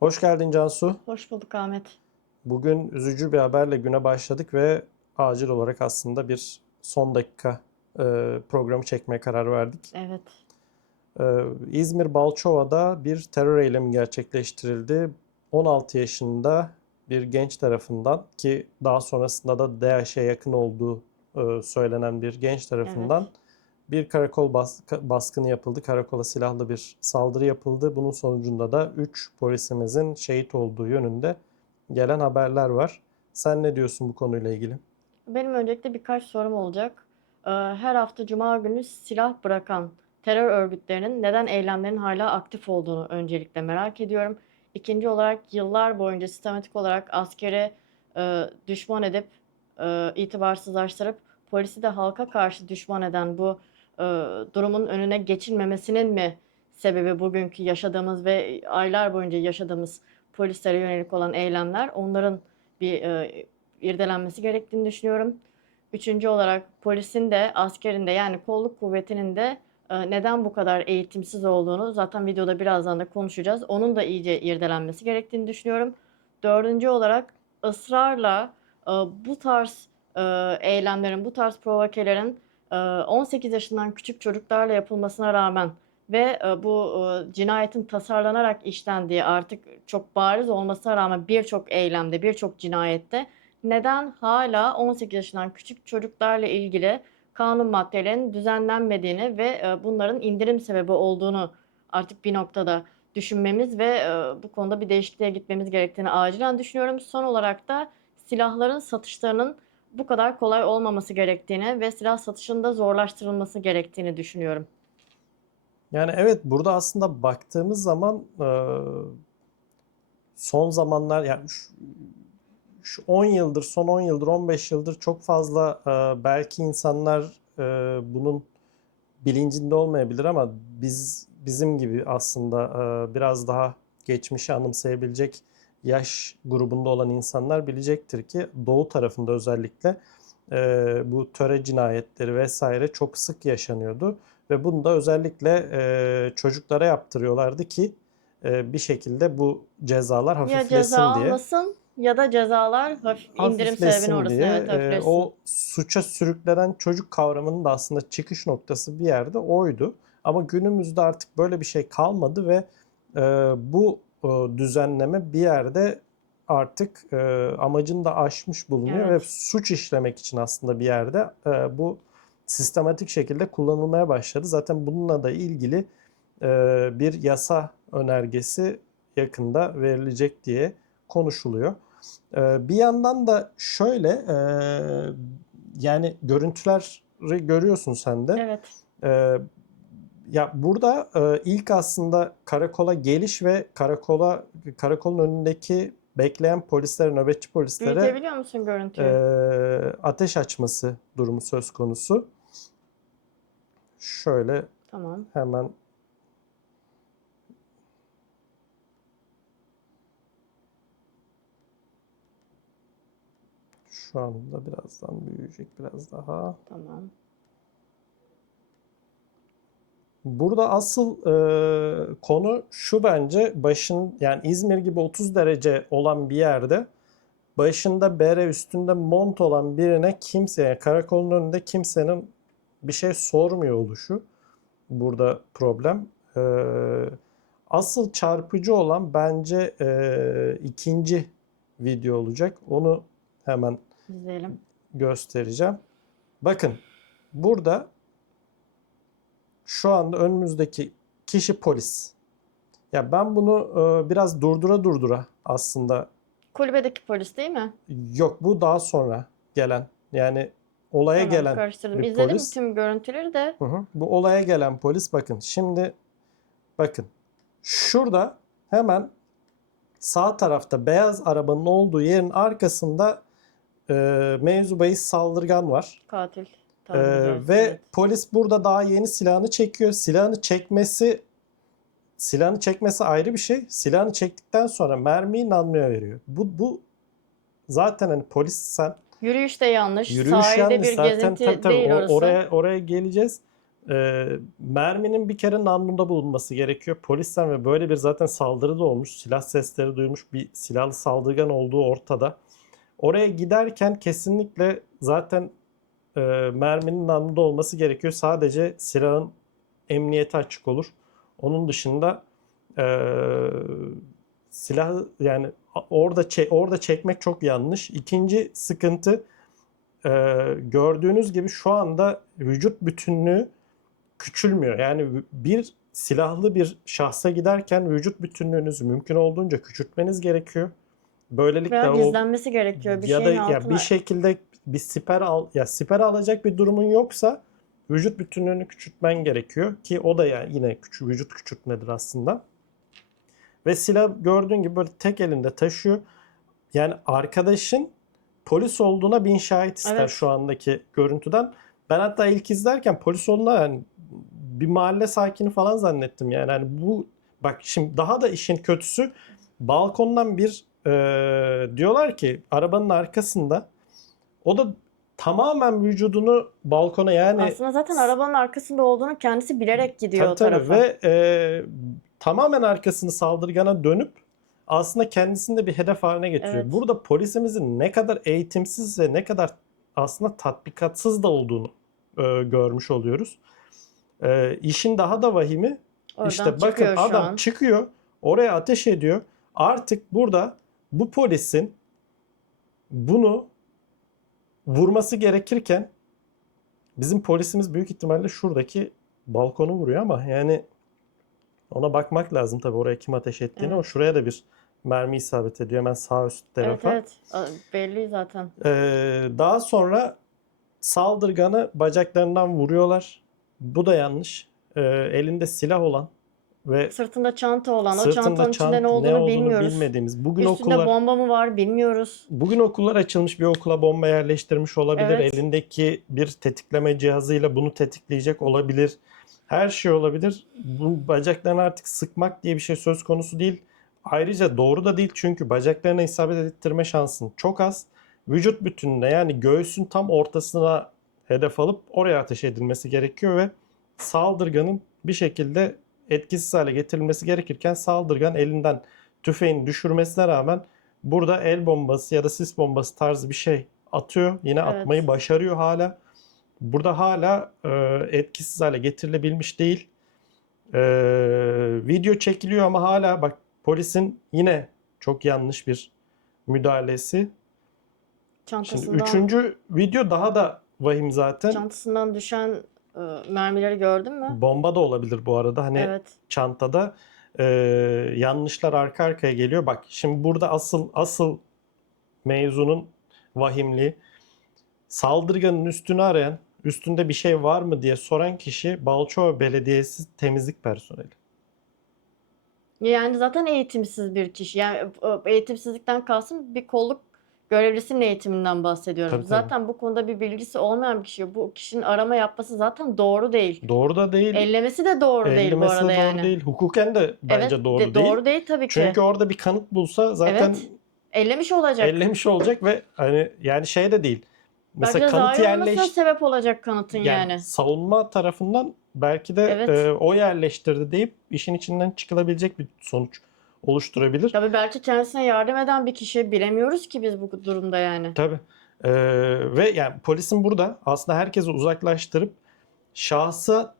Hoş geldin Cansu. Hoş bulduk Ahmet. Bugün üzücü bir haberle güne başladık ve acil olarak aslında bir son dakika e, programı çekmeye karar verdik. Evet. E, İzmir Balçova'da bir terör eylemi gerçekleştirildi. 16 yaşında bir genç tarafından ki daha sonrasında da DAEŞ'e yakın olduğu e, söylenen bir genç tarafından Evet. Bir karakol bas- baskını yapıldı. Karakola silahlı bir saldırı yapıldı. Bunun sonucunda da 3 polisimizin şehit olduğu yönünde gelen haberler var. Sen ne diyorsun bu konuyla ilgili? Benim öncelikle birkaç sorum olacak. Ee, Her hafta Cuma günü silah bırakan terör örgütlerinin neden eylemlerin hala aktif olduğunu öncelikle merak ediyorum. İkinci olarak yıllar boyunca sistematik olarak askere e, düşman edip e, itibarsızlaştırıp polisi de halka karşı düşman eden bu e, durumun önüne geçilmemesinin mi sebebi bugünkü yaşadığımız ve aylar boyunca yaşadığımız polislere yönelik olan eylemler? Onların bir e, irdelenmesi gerektiğini düşünüyorum. Üçüncü olarak polisin de askerin de yani kolluk kuvvetinin de e, neden bu kadar eğitimsiz olduğunu zaten videoda birazdan da konuşacağız. Onun da iyice irdelenmesi gerektiğini düşünüyorum. Dördüncü olarak ısrarla e, bu tarz e, eylemlerin, bu tarz provokelerin 18 yaşından küçük çocuklarla yapılmasına rağmen ve bu cinayetin tasarlanarak işlendiği artık çok bariz olmasına rağmen birçok eylemde, birçok cinayette neden hala 18 yaşından küçük çocuklarla ilgili kanun maddelerinin düzenlenmediğini ve bunların indirim sebebi olduğunu artık bir noktada düşünmemiz ve bu konuda bir değişikliğe gitmemiz gerektiğini acilen düşünüyorum. Son olarak da silahların satışlarının bu kadar kolay olmaması gerektiğini ve silah satışının da zorlaştırılması gerektiğini düşünüyorum. Yani evet burada aslında baktığımız zaman e, son zamanlar yani şu, şu 10 yıldır, son 10 yıldır, 15 yıldır çok fazla e, belki insanlar e, bunun bilincinde olmayabilir ama biz bizim gibi aslında biraz daha geçmişi anımsayabilecek yaş grubunda olan insanlar bilecektir ki Doğu tarafında özellikle e, bu töre cinayetleri vesaire çok sık yaşanıyordu. Ve bunu da özellikle e, çocuklara yaptırıyorlardı ki e, bir şekilde bu cezalar Ya hafiflesin ceza diye. almasın ya da cezalar hafif indirim sebebini orası diye. evet E, hafiflesin. o suça sürüklenen çocuk kavramının da aslında çıkış noktası bir yerde oydu. Ama günümüzde artık böyle bir şey kalmadı ve e, bu e, düzenleme bir yerde artık e, amacını da aşmış bulunuyor Evet. ve suç işlemek için aslında bir yerde e, bu sistematik şekilde kullanılmaya başladı. Zaten bununla da ilgili e, bir yasa önergesi yakında verilecek diye konuşuluyor. E, bir yandan da şöyle e, yani görüntüleri görüyorsun sen de. Evet. E, ya burada e, ilk aslında karakola geliş ve karakola karakolun önündeki bekleyen polislere, nöbetçi polislere Büyütebiliyor musun görüntüyü? e, ateş açması durumu söz konusu. Şöyle Tamam. hemen şu anda birazdan büyüyecek biraz daha. Tamam. Burada asıl e, konu şu bence başın yani İzmir gibi 30 derece olan bir yerde başında bere üstünde mont olan birine kimse yani karakolun önünde kimsenin bir şey sormuyor oluşu burada problem. E, asıl çarpıcı olan bence e, ikinci video olacak. Onu hemen İzleyelim. göstereceğim. Bakın burada şu anda önümüzdeki kişi polis. Ya ben bunu e, biraz durdura durdura aslında Kulübedeki polis değil mi? yok bu daha sonra gelen yani olaya Tamam, gelen karıştırdım. bir İzledim polis. tüm görüntüleri de. Hı hı. Bu olaya gelen polis bakın şimdi bakın şurada hemen sağ tarafta beyaz arabanın olduğu yerin arkasında e, mevzu bahis saldırgan var. Katil. Ee, ve Evet. polis burada daha yeni silahını çekiyor. Silahını çekmesi silahını çekmesi ayrı bir şey. Silahını çektikten sonra mermiyi namluya veriyor. Bu bu zaten hani polis sen Yürüyüş de yanlış. yürüyüş Sahilde yanlış bir zaten gezinti tabii tabii değil o- orası. oraya oraya geleceğiz. e, merminin bir kere namlunda bulunması gerekiyor. Polisten ve böyle bir zaten saldırı da olmuş. Silah sesleri duymuş. Bir silahlı saldırgan olduğu ortada. Oraya giderken kesinlikle zaten e, merminin namlunda olması gerekiyor. Sadece silahın emniyeti açık olur. Onun dışında e, silahı yani orada çe- orada çekmek çok yanlış. İkinci sıkıntı e, gördüğünüz gibi şu anda vücut bütünlüğü küçülmüyor. Yani bir silahlı bir şahsa giderken vücut bütünlüğünüzü mümkün olduğunca küçültmeniz gerekiyor. Böylelikle Veya o gizlenmesi gerekiyor bir ya da şeyin ya altına. bir şekilde bir siper al ya siper alacak bir durumun yoksa vücut bütünlüğünü küçültmen gerekiyor ki o da yani yine küçük vücut küçültmedir aslında. Ve silah gördüğün gibi böyle tek elinde taşıyor. Yani arkadaşın polis olduğuna bin şahit ister Evet. şu andaki görüntüden. Ben hatta ilk izlerken polis olduğuna yani bir mahalle sakini falan zannettim yani. yani bu bak şimdi daha da işin kötüsü balkondan bir e, diyorlar ki arabanın arkasında o da tamamen vücudunu balkona yani Aslında zaten arabanın arkasında olduğunu kendisi bilerek gidiyor Tabii o tabii tarafa. ve e, tamamen arkasını saldırgana dönüp aslında kendisini de bir hedef haline getiriyor. Evet. Burada polisimizin ne kadar eğitimsiz ve ne kadar aslında tatbikatsız da olduğunu e, görmüş oluyoruz. E, işin daha da vahimi Oradan işte bakın adam an. çıkıyor oraya ateş ediyor. Artık burada bu polisin bunu vurması gerekirken bizim polisimiz büyük ihtimalle şuradaki balkonu vuruyor ama yani ona bakmak lazım tabii oraya kim ateş ettiğini. Evet. O şuraya da bir mermi isabet ediyor hemen sağ üst Evet tarafa. evet A- belli zaten. Ee, daha sonra saldırganı bacaklarından vuruyorlar. Bu da yanlış. Ee, elinde silah olan ve Sırtında çanta olan, o sırtında çantanın içinde çant- ne olduğunu bilmiyoruz. bilmediğimiz. Bugün Üstünde okullar bomba mı var bilmiyoruz. bugün okullar açılmış bir okula bomba yerleştirmiş olabilir. Evet. Elindeki bir tetikleme cihazıyla bunu tetikleyecek olabilir. Her şey olabilir. Bu bacaklarını artık sıkmak diye bir şey söz konusu değil. Ayrıca doğru da değil çünkü bacaklarına isabet ettirme şansın çok az. Vücut bütününe yani göğsün tam ortasına hedef alıp oraya ateş edilmesi gerekiyor ve saldırganın bir şekilde etkisiz hale getirilmesi gerekirken saldırgan elinden tüfeğini düşürmesine rağmen burada el bombası ya da sis bombası tarzı bir şey atıyor. Yine Evet. atmayı başarıyor hala. Burada hala e, etkisiz hale getirilebilmiş değil. E, video çekiliyor ama hala bak polisin yine çok yanlış bir müdahalesi. Şimdi Çantasından üçüncü video daha da vahim zaten. çantasından düşen e, mermileri gördün mü? Bomba da olabilir bu arada. Hani Evet. çantada e, yanlışlar arka arkaya geliyor. Bak şimdi burada asıl asıl mevzunun vahimliği saldırganın üstünü arayan, üstünde bir şey var mı diye soran kişi Balçova Belediyesi temizlik personeli. Yani zaten eğitimsiz bir kişi. Yani e, eğitimsizlikten kastım bir kolluk görevlisinin eğitiminden bahsediyorum. Tabii, tabii. Zaten bu konuda bir bilgisi olmayan bir kişi. Bu kişinin arama yapması zaten doğru değil. Doğru da değil. Ellemesi de doğru değil bu ellemesi de arada doğru yani. değil. Hukuken de bence Evet, doğru de- değil. doğru değil tabii ki. Çünkü orada bir kanıt bulsa zaten Evet, ellemiş olacak. ellemiş olacak ve hani yani şey de değil. Mesela de kanıt yerleş sebep olacak kanıtın yani yani. savunma tarafından belki de Evet. e, o yerleştirdi deyip işin içinden çıkılabilecek bir sonuç oluşturabilir. Tabii belki kendisine yardım eden bir kişi bilemiyoruz ki biz bu durumda yani. Tabii. Ee, ve yani polisin burada aslında herkesi uzaklaştırıp şahsı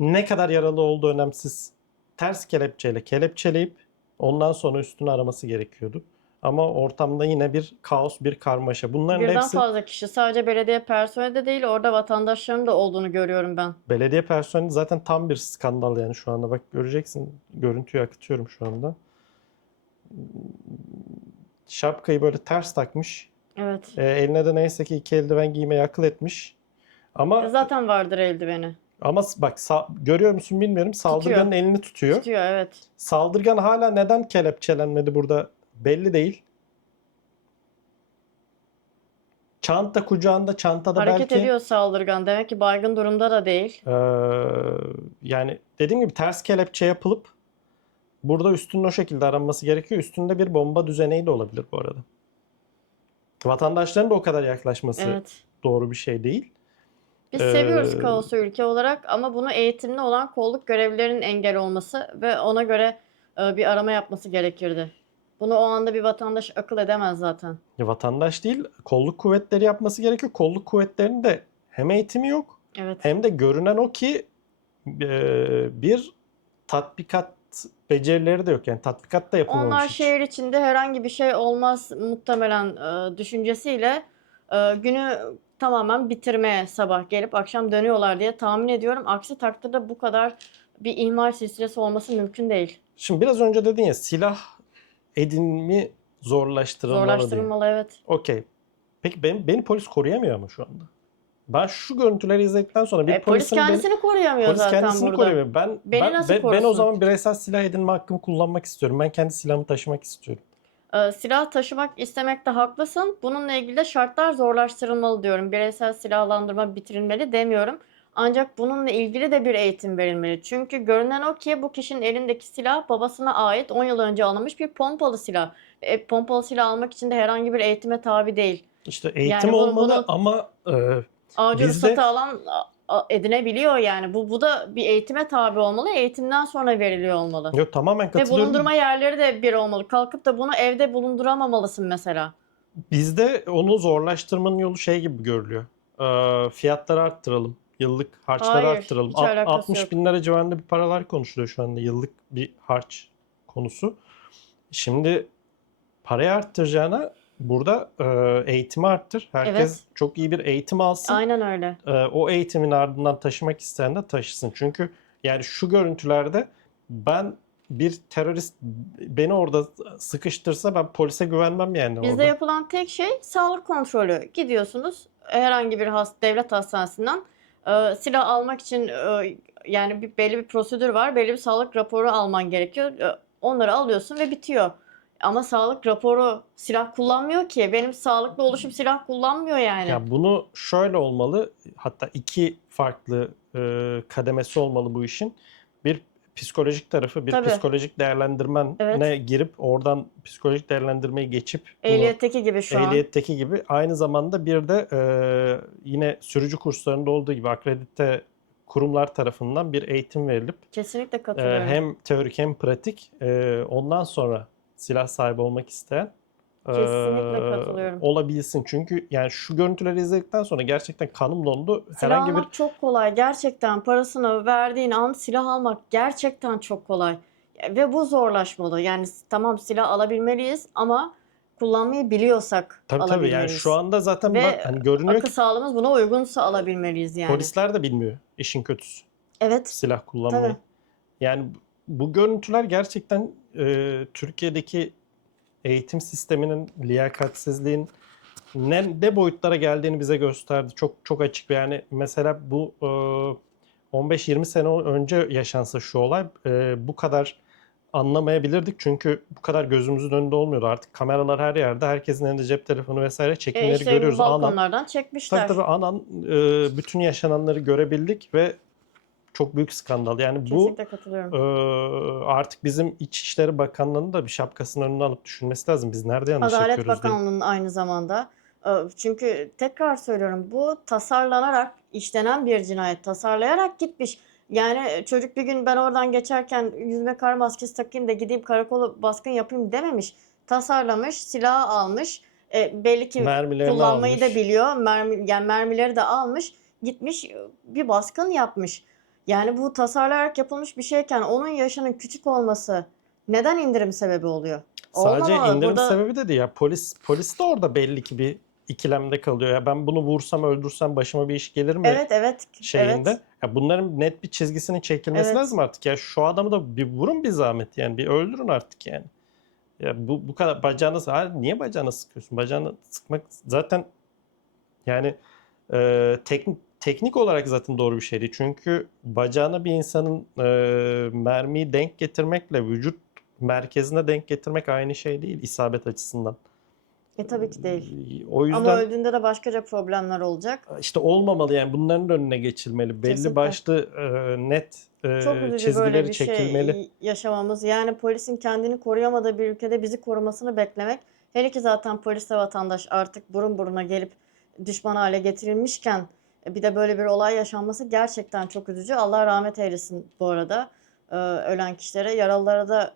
ne kadar yaralı olduğu önemsiz. Ters kelepçeyle kelepçeleyip ondan sonra üstünü araması gerekiyordu. Ama ortamda yine bir kaos, bir karmaşa. Bunların Birden hepsi fazla kişi sadece belediye personeli de değil orada vatandaşların da olduğunu görüyorum ben. belediye personeli zaten tam bir skandal yani şu anda. Bak göreceksin görüntüyü akıtıyorum şu anda. Şapkayı böyle ters takmış. Evet. E, eline de neyse ki iki eldiven giymeyi akıl etmiş. Ama E Zaten vardır eldiveni. ama bak sa- görüyor musun bilmiyorum. Saldırganın elini tutuyor. Tutuyor evet. Saldırgan hala neden kelepçelenmedi burada belli değil. Çanta kucağında, çantada Hareket belki ediyor saldırgan. Demek ki baygın durumda da değil. eee, yani dediğim gibi ters kelepçe yapılıp burada üstünün o şekilde aranması gerekiyor. Üstünde bir bomba düzeneği de olabilir bu arada. Vatandaşların da o kadar yaklaşması Evet. doğru bir şey değil. Biz Ee, seviyoruz kaosu ülke olarak ama bunu eğitimli olan kolluk görevlilerinin engel olması ve ona göre e, bir arama yapması gerekirdi. Bunu o anda bir vatandaş akıl edemez zaten. Ya vatandaş değil, kolluk kuvvetleri yapması gerekiyor. Kolluk kuvvetlerinin de hem eğitimi yok Evet. hem de görünen o ki e, bir tatbikat becerileri de yok. Yani tatbikat da yapılmamış Onlar hiç. şehir içinde herhangi bir şey olmaz muhtemelen e, düşüncesiyle e, günü tamamen bitirmeye sabah gelip akşam dönüyorlar diye tahmin ediyorum. Aksi takdirde bu kadar bir ihmal silsilesi olması mümkün değil. Şimdi biraz önce dedin ya silah edinimi zorlaştırılmalı diye. Zorlaştırılmalı evet. Okey. Peki beni, beni polis koruyamıyor ama şu anda. Ben şu görüntüleri izledikten sonra bir E, polis polisin beni- kendisini koruyamıyor polis zaten kendisini burada. koruyamıyor. Ben Beni ben, nasıl ben, ben o korusun? zaman bireysel silah edinme hakkımı kullanmak istiyorum. Ben kendi silahımı taşımak istiyorum. Ee, silah taşımak istemekte haklısın. Bununla ilgili de şartlar zorlaştırılmalı diyorum. Bireysel silahlandırma bitirilmeli demiyorum. Ancak bununla ilgili de bir eğitim verilmeli. Çünkü görünen o ki bu kişinin elindeki silah babasına ait 10 yıl önce alınmış bir pompalı silah. E, pompalı silah almak için de herhangi bir eğitime tabi değil. İşte eğitim bunu- olmalı bunu- ama e, Ağacı Bizde- alan edinebiliyor yani. Bu, bu da bir eğitime tabi olmalı. Eğitimden sonra veriliyor olmalı. yok tamamen Ve katılıyorum. bulundurma yerleri de bir olmalı. Kalkıp da bunu evde bulunduramamalısın mesela. Bizde onu zorlaştırmanın yolu şey gibi görülüyor. E, fiyatları arttıralım. Yıllık harçları Hayır, arttıralım. hiç Alt- alakası 60 yok. bin lira civarında bir paralar konuşuluyor şu anda. Yıllık bir harç konusu. Şimdi parayı arttıracağına burada e, eğitimi arttır. Herkes Evet. çok iyi bir eğitim alsın. Aynen öyle. e, o eğitimin ardından taşımak isteyen de taşısın. Çünkü yani şu görüntülerde ben bir terörist beni orada sıkıştırsa ben polise güvenmem yani Bizde orada. yapılan tek şey sağlık kontrolü. Gidiyorsunuz herhangi bir has, devlet hastanesinden e, silah almak için e, yani bir, belli bir prosedür var. Belli bir sağlık raporu alman gerekiyor. E, onları alıyorsun ve bitiyor. Ama sağlık raporu silah kullanmıyor ki. Benim sağlıklı oluşum silah kullanmıyor yani. Ya bunu şöyle olmalı. Hatta iki farklı e, kademesi olmalı bu işin. Psikolojik tarafı, bir Tabii. psikolojik değerlendirmene Evet. girip oradan psikolojik değerlendirmeyi geçip Ehliyetteki gibi şu an. ehliyetteki gibi aynı zamanda bir de e, yine sürücü kurslarında olduğu gibi akredite kurumlar tarafından bir eğitim verilip Kesinlikle e, katılıyorum. hem teorik hem pratik e, ondan sonra silah sahibi olmak isteyen e, Kesinlikle katılıyorum. olabilsin. Çünkü yani şu görüntüleri izledikten sonra gerçekten kanım dondu. Silah Herhangi bir almak çok kolay. Gerçekten parasını verdiğin an silah almak gerçekten çok kolay. Ve bu zorlaşmalı. Yani tamam silah alabilmeliyiz ama kullanmayı biliyorsak tabii tabii yani alabilmeliyiz. şu anda zaten Ve bak, hani görünüyor Akıl ki sağlığımız buna uygunsa alabilmeliyiz yani. polisler de bilmiyor işin kötüsü Evet. silah kullanmayı. Tabii. Yani bu görüntüler gerçekten e, Türkiye'deki eğitim sisteminin liyakatsizliğin ne, ne boyutlara geldiğini bize gösterdi. Çok çok açık. Yani mesela bu e, 15-20 sene önce yaşansa şu olay e, bu kadar anlamayabilirdik. Çünkü bu kadar gözümüzün önünde olmuyordu. Artık kameralar her yerde. Herkesin elinde cep telefonu vesaire E çekimleri işte görüyoruz. Balkonlardan çekmişler. tabii tabii anan e, bütün yaşananları görebildik ve çok büyük skandal. Yani bu katılıyorum. ee, artık bizim İçişleri Bakanlığı'nın da bir şapkasının önüne alıp düşünmesi lazım. Biz nerede yanlış Adalet yapıyoruz diye. Bakanlığı'nın aynı zamanda. Ee, Çünkü tekrar söylüyorum bu tasarlanarak işlenen bir cinayet. Tasarlayarak gitmiş. Yani çocuk bir gün ben oradan geçerken yüzüme kar maskesi takayım da gideyim karakolu baskın yapayım dememiş. Tasarlamış, silahı almış. E, belli ki Mermilerini kullanmayı almış. da biliyor. Mermi, yani mermileri de almış. Gitmiş bir baskın yapmış. Yani bu tasarlayarak yapılmış bir şeyken onun yaşının küçük olması neden indirim sebebi oluyor? Sadece Olmamalı. indirim Burada- sebebi de değil ya. Polis polis de orada belli ki bir ikilemde kalıyor. Ya ben bunu vursam öldürsem başıma bir iş gelir mi Evet evet. şeyinde. Evet. Ya bunların net bir çizgisinin çekilmesi Evet. lazım artık. Ya şu adamı da bir vurun bir zahmet yani. Bir öldürün artık yani. Ya bu bu kadar bacağına ha, niye bacağına sıkıyorsun? Bacağına sıkmak zaten yani e, teknik teknik olarak zaten doğru bir şey değil. Çünkü bacağına bir insanın e, mermiyi denk getirmekle vücut merkezine denk getirmek aynı şey değil isabet açısından. E tabii ki değil. O yüzden Ama öldüğünde de başkaca problemler olacak. işte olmamalı yani bunların önüne geçilmeli. Belli Kesinlikle. başlı e, net e, Çok çizgileri böyle bir çekilmeli. şey yaşamamız. Yani polisin kendini koruyamadığı bir ülkede bizi korumasını beklemek. Hele ki zaten polis ve vatandaş artık burun buruna gelip düşman hale getirilmişken Bir de böyle bir olay yaşanması gerçekten çok üzücü. Allah rahmet eylesin bu arada e, ölen kişilere. Yaralılara da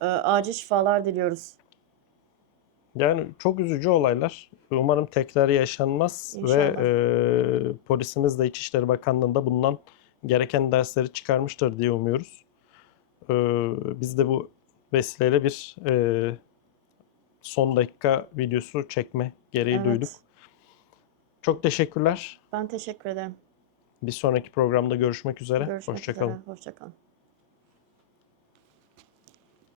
e, acil şifalar diliyoruz. Yani çok üzücü olaylar. Umarım tekrar yaşanmaz ve İnşallah. e, polisimiz de İçişleri Bakanlığı'nda bundan gereken dersleri çıkarmıştır diye umuyoruz. E, biz de bu vesileyle bir e, son dakika videosu çekme gereği Evet. duyduk. Çok teşekkürler. Ben teşekkür ederim. Bir sonraki programda görüşmek üzere. Görüşmek Hoşça kalın. üzere. Hoşça kalın.